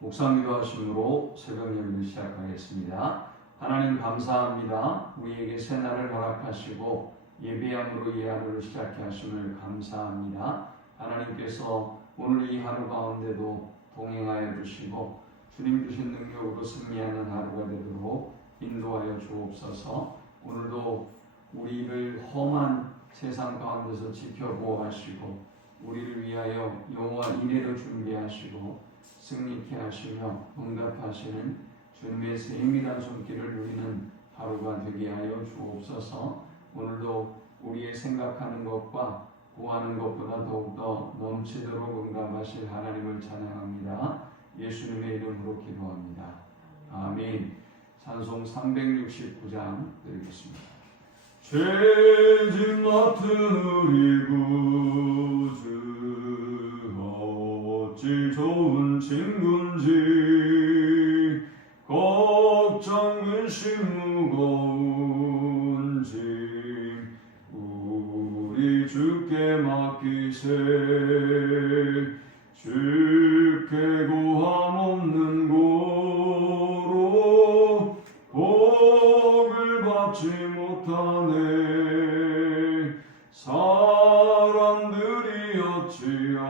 묵상 기도하심으로 새벽 예배를 시작하겠습니다. 하나님 감사합니다. 우리에게 새날을 허락하시고 예배함으로 이 하루를 시작해 하심을 감사합니다. 하나님께서 오늘 이 하루 가운데도 동행하여 주시고 주님 주신 능력으로 승리하는 하루가 되도록 인도하여 주옵소서. 오늘도 우리를 험한 세상 가운데서 지켜보호하시고 우리를 위하여 영화 인애를 준비하시고 승리케 하시며 응답하시는 주님의 세밀한 손길을 누리는 하루가 되게 하여 주옵소서. 오늘도 우리의 생각하는 것과 구하는 것보다 더욱더 넘치도록 응답하실 하나님을 찬양합니다. 예수님의 이름으로 기도합니다. 아멘. 찬송 369장 드리겠습니다. 죄짐 맡은 우리 구주 어찌 좋은 친구인지 걱정 근심 무거운지 우리 주께 맡기세. 주께 고함 없는 고로 복을 받지 못하네. 사람들이 어찌하여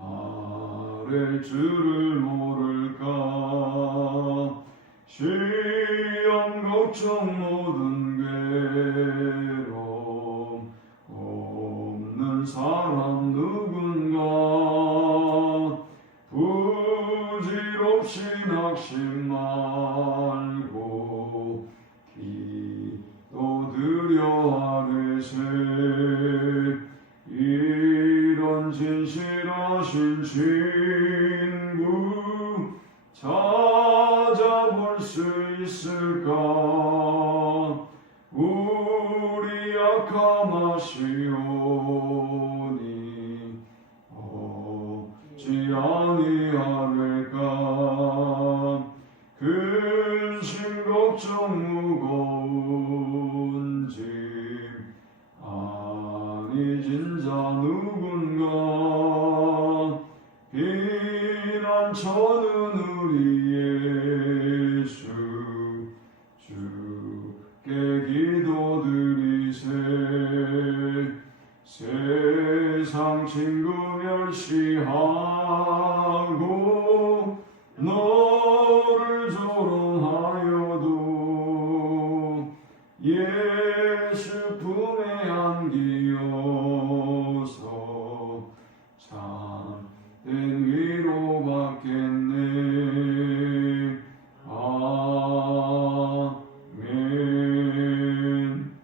아랠 줄을 모를까. 시험 걱정 모든 괴로움 없는 사람 누군가. 부질없이 낙심 말고 기도 드려 하게세. 이런 진실하신 친구 찾아볼 수 있을까. 우리 약함하시오니 어찌 아니하릴까. 근심 걱정 무거운지 아니진 자 누군가. 비난처는 우리 예수 주께 기도드리세. 세상 친구 멸시하고 너를 조롱하여도 예수 품에 안기어서 참된 위로 받겠네. 아멘.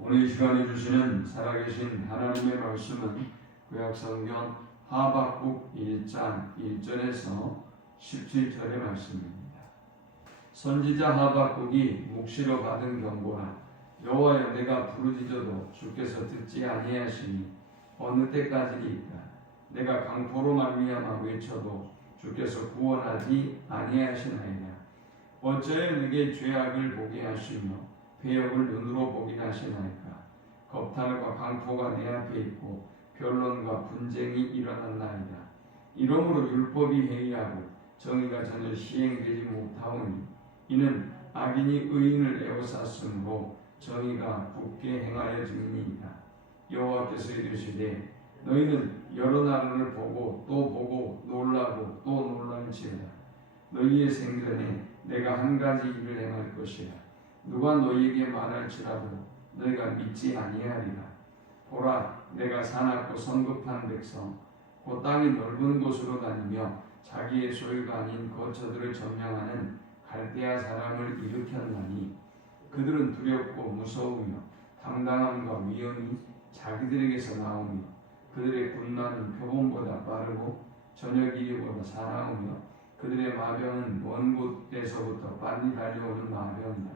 오늘 이 시간에 주시는 살아계신 하나님의 말씀은 구약성경 하박국 1장 1절에서 17절의 말씀입니다. 선지자 하박국이 묵시로 받은 경고라. 여호와여, 내가 부르짖어도 주께서 듣지 아니하시니 어느 때까지리이까. 내가 강포로 말미암아 외쳐도 주께서 구원하지 아니하시나이다. 어찌하여 내게 죄악을 보게 하시며 배역을 눈으로 보게 하시나이까. 겁탈과 강포가 내 앞에 있고 변론과 분쟁이 일어났나이다. 이러므로 율법이 해이하고 정의가 전혀 시행되지 못하오니 이는 악인이 의인을 에워쌌으므로 정의가 굳게 행하여 증이니이다. 여호와께서 이르시되 너희는 여러 나라를 보고 또 보고 놀라고 또 놀랄지어다. 너희의 생전에 내가 한 가지 일을 행할 것이라. 누가 너희에게 말할지라도 너희가 믿지 아니하리라. 보라, 내가 사납고 성급한 백성 곧 땅이 넓은 곳으로 다니며 자기의 소유가 아닌 거처들을 점령하는 갈대아 사람을 일으켰나니 그들은 두렵고 무서우며 당당함과 위엄이 자기들에게서 나오며 그들의 군마는 표범보다 빠르고 저녁 이리보다 사나우며 그들의 마병은 먼 곳에서부터 빨리 달려오는 마병이다.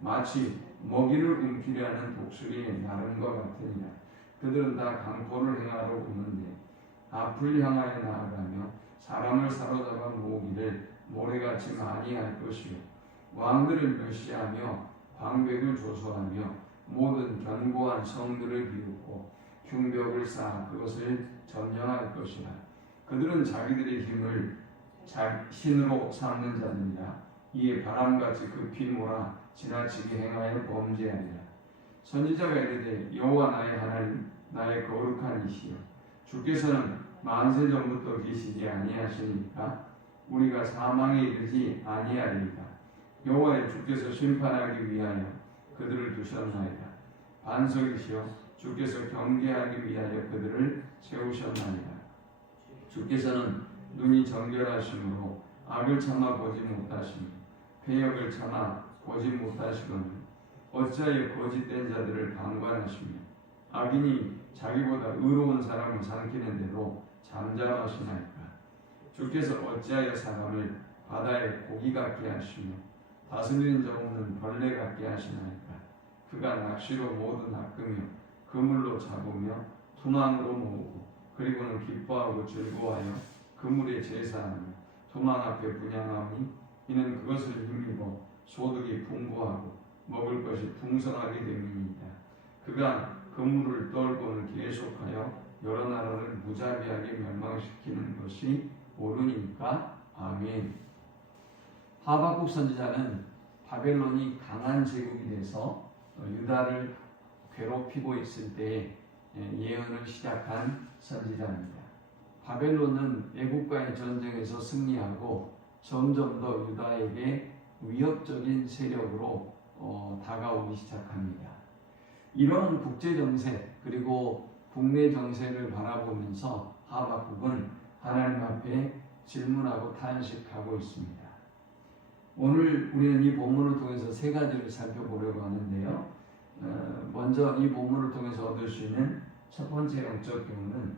마치 먹이를 움키려 하는 독수리의 나름과 같으니라. 그들은 다 강포를 행하러 오는데 앞을 향하여 나아가며 사람을 사로잡아 모으기를 모래같이 많이 할 것이요. 왕들을 멸시하며 방백을 조소하며 모든 견고한 성들을 비웃고 흉벽을 쌓아 그것을 점령할 것이라. 그들은 자기들의 힘을 신으로 삼는 자들이라. 이에 바람같이 급히 몰아 지나치게 행하여 범죄하리라. 선지자가 이르되 여호와 나의 하나님 나의 거룩한 이시여 주께서는 만세 전부터 계시지 아니하시니까 우리가 사망에 이르지 아니하리이까. 여호와의 주께서 심판하기 위하여 그들을 두셨나이다. 반석이시여 주께서 경계하기 위하여 그들을 세우셨나이다. 주께서는 눈이 정결하심으로 악을 참아 보지 못하시며 패역을 참아 보지 못하시거늘 어찌하여 거짓된 자들을 방관하시며 악인이 자기보다 의로운 사람을 삼키는데도 잠잠하시나이까. 주께서 어찌하여 사람을 바다의 고기 같게 하시며 다스리는 자 없는 벌레 같게 하시나이까. 그가 낚시로 모두 낚으며 그물로 잡으며 도망으로 모으고 그리고는 기뻐하고 즐거워하여 그물에 제사하며 도망 앞에 분향하니 이는 그것을 힘입어 소득이 풍부하고 먹을 것이 풍성하게 됨이니이다. 그가 그물을 떨고는 계속하여 여러 나라를 무자비하게 멸망시키는 것이 옳으니까. 아멘. 하박국 선지자는 바벨론이 강한 제국이 돼서 유다를 괴롭히고 있을 때 예언을 시작한 선지자입니다. 바벨론은 애국과의 전쟁에서 승리하고 점점 더 유다에게 위협적인 세력으로 다가오기 시작합니다. 이러한 국제 정세 그리고 국내 정세를 바라보면서 하박국은 하나님 앞에 질문하고 탄식하고 있습니다. 오늘 우리는 이 본문을 통해서 세 가지를 살펴보려고 하는데요. 먼저 이 본문을 통해서 얻을 수 있는 첫 번째 영적 교훈은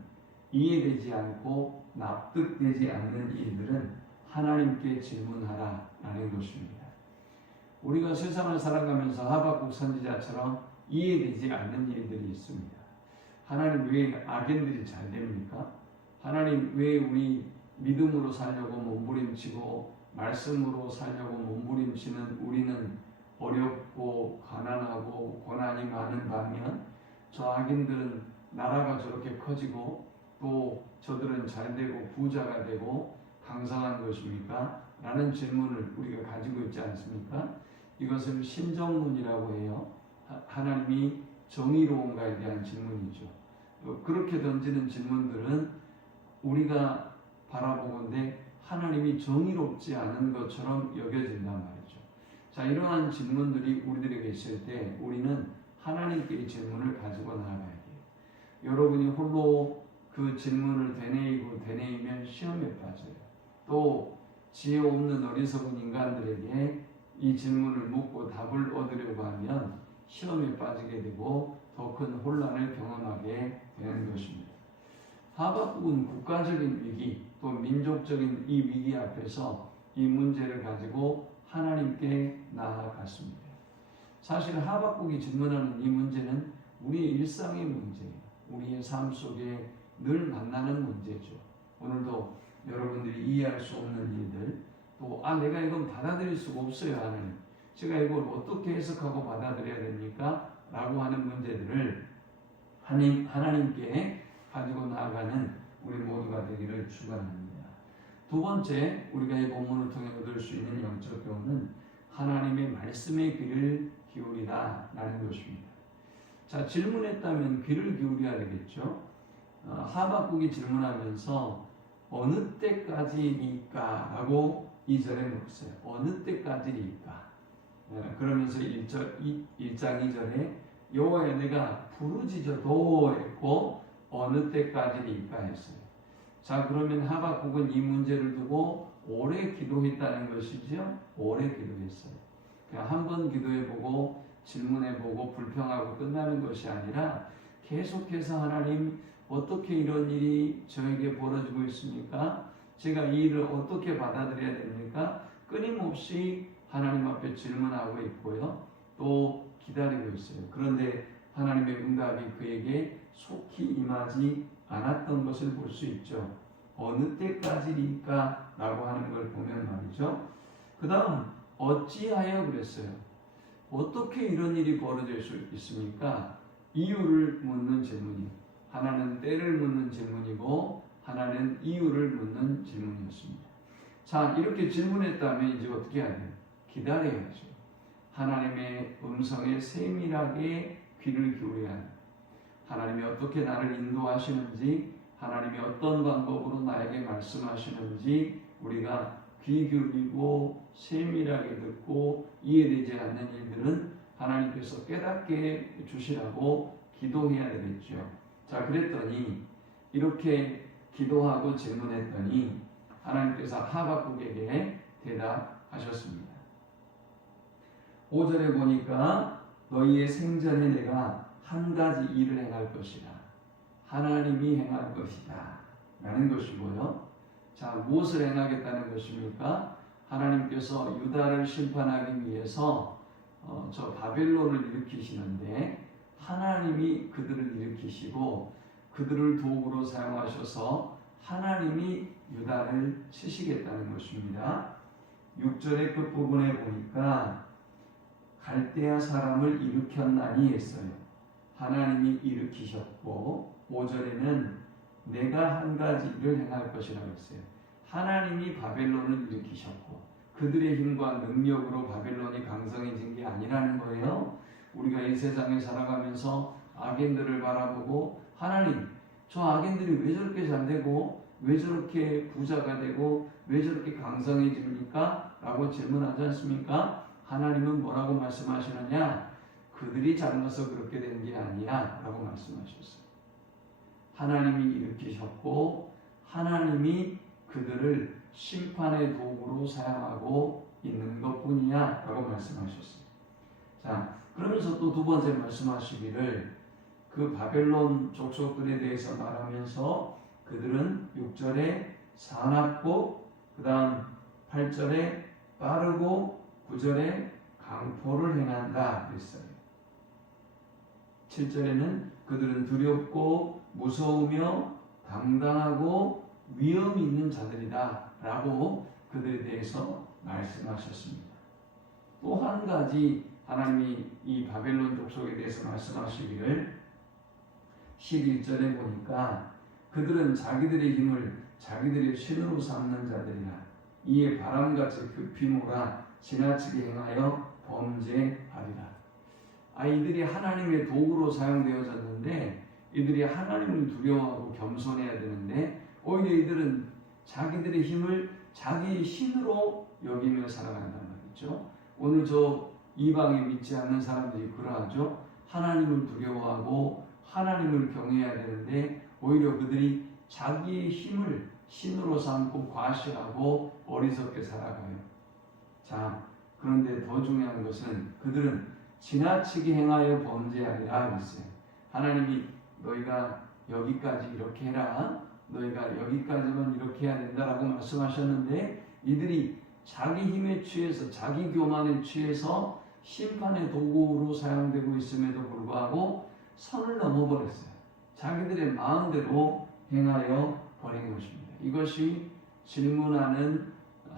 이해되지 않고 납득되지 않는 일들은 하나님께 질문하라라는 것입니다. 우리가 세상을 살아가면서 하박국 선지자처럼 이해되지 않는 일들이 있습니다. 하나님 왜 악인들이 잘 됩니까? 하나님 왜 우리 믿음으로 살려고 몸부림치고 말씀으로 살려고 몸부림치는 우리는 어렵고 가난하고 고난이 많은 반면 저 악인들은 나라가 저렇게 커지고 또 저들은 잘되고 부자가 되고 강성한 것입니까? 라는 질문을 우리가 가지고 있지 않습니까? 이것을 신정론이라고 해요. 하나님이 정의로운가에 대한 질문이죠. 그렇게 던지는 질문들은 우리가 바라보건대 하나님이 정의롭지 않은 것처럼 여겨진단 말이죠. 자, 이러한 질문들이 우리들에게 있을 때 우리는 하나님께 질문을 가지고 나아가야 돼요. 여러분이 홀로 그 질문을 되뇌이면 시험에 빠져요. 또 지혜 없는 어리석은 인간들에게 이 질문을 묻고 답을 얻으려고 하면 시험에 빠지게 되고 더 큰 혼란을 경험하게 되는 것입니다. 하박국은 국가적인 위기 또 민족적인 이 위기 앞에서 이 문제를 가지고 하나님께 나아갔습니다. 사실 하박국이 질문하는 이 문제는 우리의 일상의 문제예요. 우리의 삶 속에 늘 만나는 문제죠. 오늘도 여러분들이 이해할 수 없는 일들 또 내가 이건 받아들일 수가 없어요 하나님. 제가 이걸 어떻게 해석하고 받아들여야 됩니까? 라고 하는 문제들을 하나님께 가지고 나아가는 우리 모두가 되기를 축원합니다. 두 번째 우리가 이 본문을 통해 얻을 수 있는 영적 교훈은 하나님의 말씀에 귀를 기울이라 라는 것입니다. 자, 질문했다면 귀를 기울여야 되겠죠. 하박국이 질문하면서 어느 때까지일까? 라고 2절에 물었어요. 어느 때까지일까? 그러면서 1장 2절에 여호와여 내가 부르짖어도 했고 어느 때까지일까 했어요. 자, 그러면 하박국은 이 문제를 두고 오래 기도했다는 것이죠. 오래 기도했어요. 그냥 한 번 기도해보고 질문해보고 불평하고 끝나는 것이 아니라 계속해서 하나님 어떻게 이런 일이 저에게 벌어지고 있습니까? 제가 이 일을 어떻게 받아들여야 됩니까? 끊임없이 하나님 앞에 질문하고 있고요. 또 기다리고 있어요. 그런데 하나님의 응답이 그에게 속히 임하지 않았던 것을 볼 수 있죠. 어느 때까지일까? 라고 하는 걸 보면 말이죠. 그 다음 어찌하여 그랬어요. 어떻게 이런 일이 벌어질 수 있습니까? 이유를 묻는 질문이에요. 하나는 때를 묻는 질문이고 하나는 이유를 묻는 질문이었습니다. 자, 이렇게 질문했다면 이제 어떻게 해야 돼요? 기다려야죠. 하나님의 음성에 세밀하게 귀를 기울여야 합니다. 하나님이 어떻게 나를 인도하시는지, 하나님이 어떤 방법으로 나에게 말씀하시는지 우리가 귀 기울이고 세밀하게 듣고 이해되지 않는 일들은 하나님께서 깨닫게 주시라고 기도해야 되겠죠. 자, 그랬더니 이렇게 기도하고 질문했더니 하나님께서 하박국에게 대답하셨습니다. 5절에 보니까 너희의 생전에 내가 한 가지 일을 행할 것이다. 하나님이 행할 것이다. 라는 것이고요. 자, 무엇을 행하겠다는 것입니까? 하나님께서 유다를 심판하기 위해서 저 바벨론을 일으키시는데 하나님이 그들을 일으키시고 그들을 도구로 사용하셔서 하나님이 유다를 치시겠다는 것입니다. 6절의 끝부분에 보니까 갈대아 사람을 일으켰나니 했어요. 하나님이 일으키셨고 5절에는 내가 한 가지 일을 행할 것이라고 했어요. 하나님이 바벨론을 일으키셨고 그들의 힘과 능력으로 바벨론이 강성해진 게 아니라는 거예요. 우리가 이 세상에 살아가면서 악인들을 바라보고 하나님, 저 악인들이 왜 저렇게 잘되고 왜 저렇게 부자가 되고 왜 저렇게 강성해집니까? 라고 질문하지 않습니까? 하나님은 뭐라고 말씀하시느냐? 그들이 잘나서 그렇게 된 게 아니야 라고 말씀하셨어요. 하나님이 일으키셨고 하나님이 그들을 심판의 도구로 사용하고 있는 것뿐이야 라고 말씀하셨어요. 자, 그러면서 또 두 번째 말씀하시기를 그 바벨론 족속들에 대해서 말하면서 그들은 6절에 사납고 그 다음 8절에 빠르고 9절에 강포를 행한다 그랬어요. 7절에는 그들은 두렵고 무서우며 당당하고 위험 있는 자들이다 라고 그들에 대해서 말씀하셨습니다. 또 한 가지 하나님이 이 바벨론 족속에 대해서 말씀하시기를 11절에 보니까 그들은 자기들의 힘을 자기들의 신으로 삼는 자들이라 이에 바람같이 급히 몰아 지나치게 행하여 범죄하리라. 이들이 하나님의 도구로 사용되어졌는데 이들이 하나님을 두려워하고 겸손해야 되는데 오히려 이들은 자기들의 힘을 자기의 신으로 여기며 살아간단 말이죠. 오늘 저 이방에 믿지 않는 사람들이 그러하죠. 하나님을 두려워하고 하나님을 경외해야 되는데 오히려 그들이 자기의 힘을 신으로 삼고 과시하고 어리석게 살아가요. 자, 그런데 더 중요한 것은 그들은 지나치게 행하여 범죄하리라 했어요. 하나님이 너희가 여기까지 이렇게 해라, 너희가 여기까지만 이렇게 해야 된다라고 말씀하셨는데 이들이 자기 힘에 취해서 자기 교만에 취해서 심판의 도구로 사용되고 있음에도 불구하고 선을 넘어버렸어요. 자기들의 마음대로 행하여 버린 것입니다. 이것이 질문하는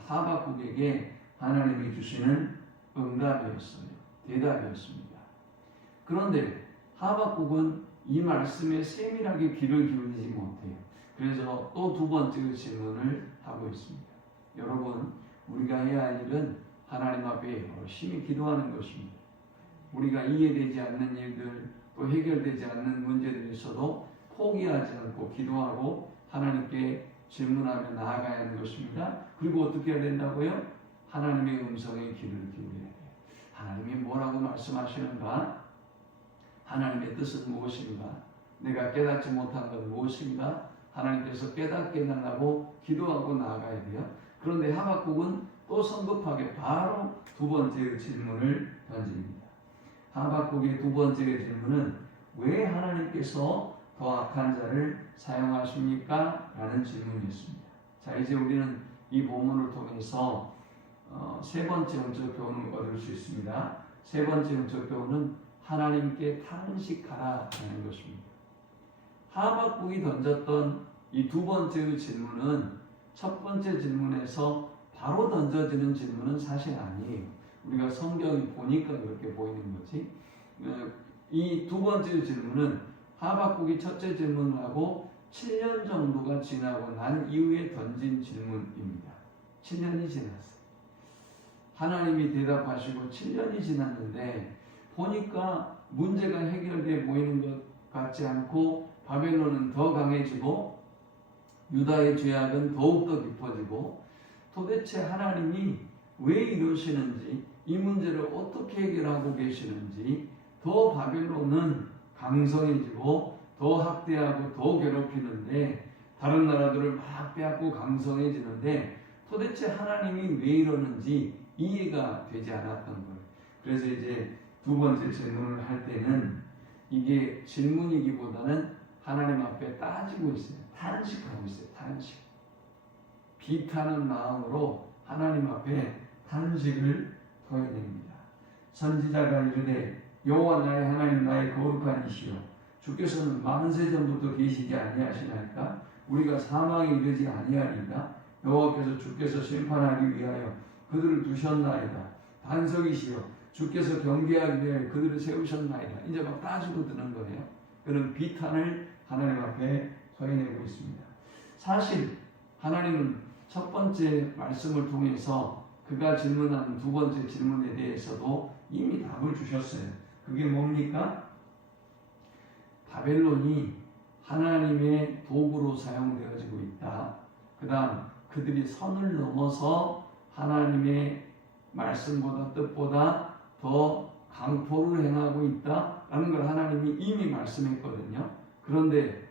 하박국에게 하나님이 주시는 응답이었어요. 대답이었습니다. 그런데 하박국은 이 말씀에 세밀하게 귀를 기울이지 못해요. 그래서 또 두 번째 질문을 하고 있습니다. 여러분, 우리가 해야 할 일은 하나님 앞에 열심히 기도하는 것입니다. 우리가 이해되지 않는 일들, 또 해결되지 않는 문제들이 있어도 포기하지 않고 기도하고 하나님께 질문하며 나아가야 하는 것입니다. 그리고 어떻게 해야 된다고요? 하나님의 음성에 귀를 기울여야 돼요. 하나님이 뭐라고 말씀하시는가? 하나님의 뜻은 무엇인가? 내가 깨닫지 못한 건 무엇인가? 하나님께서 깨닫게 해달라고 기도하고 나아가야 돼요. 그런데 하박국은 또 성급하게 바로 두 번째 질문을 던집니다. 하박국의 두 번째 질문은 왜 하나님께서 더 악한 자를 사용하십니까? 라는 질문이었습니다. 자, 이제 우리는 이 본문을 통해서 세 번째 영적 교훈을 얻을 수 있습니다. 세 번째 영적 교훈은 하나님께 탄식하라 하는 것입니다. 하박국이 던졌던 이 두 번째 질문은 첫 번째 질문에서 바로 던져지는 질문은 사실 아니에요. 우리가 성경을 보니까 그렇게 보이는 거지. 이 두 번째 질문은 하박국이 첫째 질문을 하고 7년 정도가 지나고 난 이후에 던진 질문입니다. 7년이 지났어요. 하나님이 대답하시고 7년이 지났는데 보니까 문제가 해결돼 보이는 것 같지 않고 바벨론은 더 강해지고 유다의 죄악은 더욱더 깊어지고 도대체 하나님이 왜 이러시는지 이 문제를 어떻게 해결하고 계시는지 더 바벨론은 강성해지고 더 학대하고 더 괴롭히는데 다른 나라들을 막 빼앗고 강성해지는데 도대체 하나님이 왜 이러는지 이해가 되지 않았던 거예요. 그래서 이제 두 번째 질문을 할 때는 이게 질문이기보다는 하나님 앞에 따지고 있어요. 탄식하고 있어요. 탄식. 비타는 마음으로 하나님 앞에 탄식을 토해냅니다. 선지자가 이르되 여호와 나의 하나님 나의 거룩한 이시여 주께서는 만세 전부터 계시지 아니하시나이까 우리가 사망에 이르지 아니하리이다. 여호와께서 주께서 심판하기 위하여 그들을 두셨나이다. 반석이시여 주께서 경계하기 위하여 그들을 세우셨나이다. 이제 막 따지고 드는 거예요. 그런 비탄을 하나님 앞에 토해내고 있습니다. 사실 하나님은 첫 번째 말씀을 통해서 그가 질문한 두 번째 질문에 대해서도 이미 답을 주셨어요. 그게 뭡니까? 바벨론이 하나님의 도구로 사용되어지고 있다. 그 다음 그들이 선을 넘어서 하나님의 말씀보다 뜻보다 더 강포를 행하고 있다라는 걸 하나님이 이미 말씀했거든요. 그런데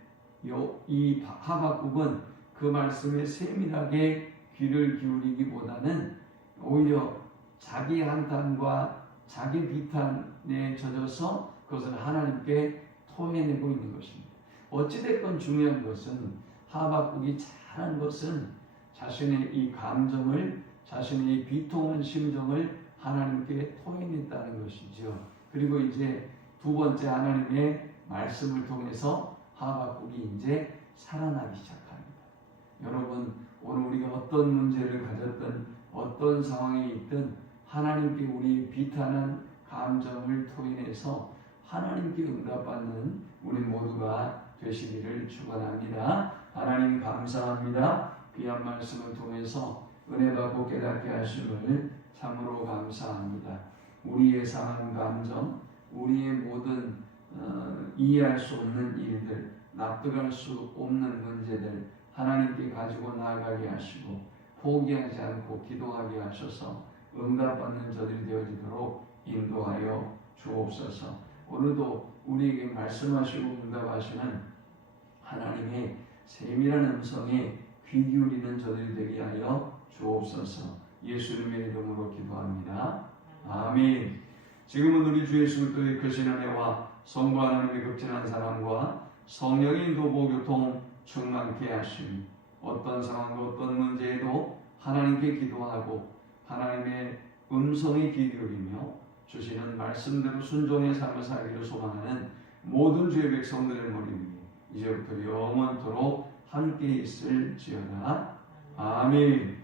이 하박국은 그 말씀에 세밀하게 귀를 기울이기보다는 오히려 자기 한탄과 자기 비탄에 젖어서 그것을 하나님께 토해내고 있는 것입니다. 어찌됐건 중요한 것은 하박국이 잘한 것은 자신의 이 감정을 자신의 이 비통한 심정을 하나님께 토해냈다는 것이죠. 그리고 이제 두 번째 하나님의 말씀을 통해서 하박국이 이제 살아나기 시작합니다. 여러분 오늘 우리가 어떤 문제를 가졌든 어떤 상황에 있든 하나님께 우리 비탄한 감정을 토해내서 하나님께 응답받는 우리 모두가 되시기를 축원합니다. 하나님 감사합니다. 귀한 말씀을 통해서 은혜 받고 깨닫게 하심을 참으로 감사합니다. 우리의 상한 감정, 우리의 모든 이해할 수 없는 일들, 납득할 수 없는 문제들 하나님께 가지고 나아가게 하시고 포기하지 않고 기도하게 하셔서 응답받는 저들이 되어지도록 인도하여 주옵소서. 오늘도 우리에게 말씀하시고 응답하시는 하나님의 세밀한 음성에 귀 기울이는 저들이 되게 하여 주옵소서. 예수님의 이름으로 기도합니다. 아멘. 지금은 우리 주 예수 그리스도의 크신 은혜와 성부 하나님의 극진한 사랑과 성령의 인도 교통 충만케 하시니 어떤 상황과 어떤 문제에도 하나님께 기도하고 하나님의 음성에 귀 기울이며 주시는 말씀대로 순종의 삶을 살기를 소망하는 모든 주의 백성들의 머리 위에 이제부터 영원토록 함께 있을지어다. 아멘.